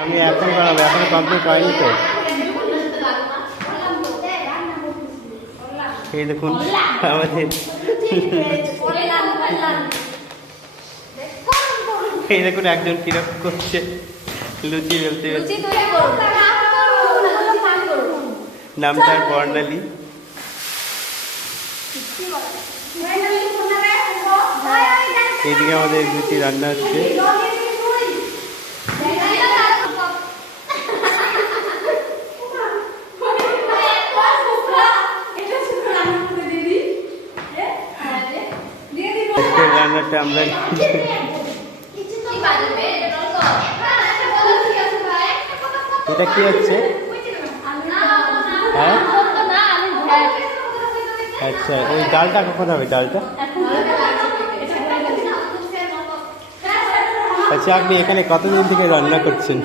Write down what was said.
আমি এখন বানাবো, এখনো কমপ্লিট হয়নি তো। এই দেখুন আমাদের এই দেখুন একজন কিরকম করছে লুচি বেলতে বেলতে। নাম তার বর্ণালী। এইদিকে আমাদের লুচি রান্না হচ্ছে। রান্নাটা আমরা এটা কি হচ্ছে? হ্যাঁ আচ্ছা, ওই ডালটা কখন হবে? ডালটা আচ্ছা, আপনি এখানে কতদিন থেকে রান্না করছেন?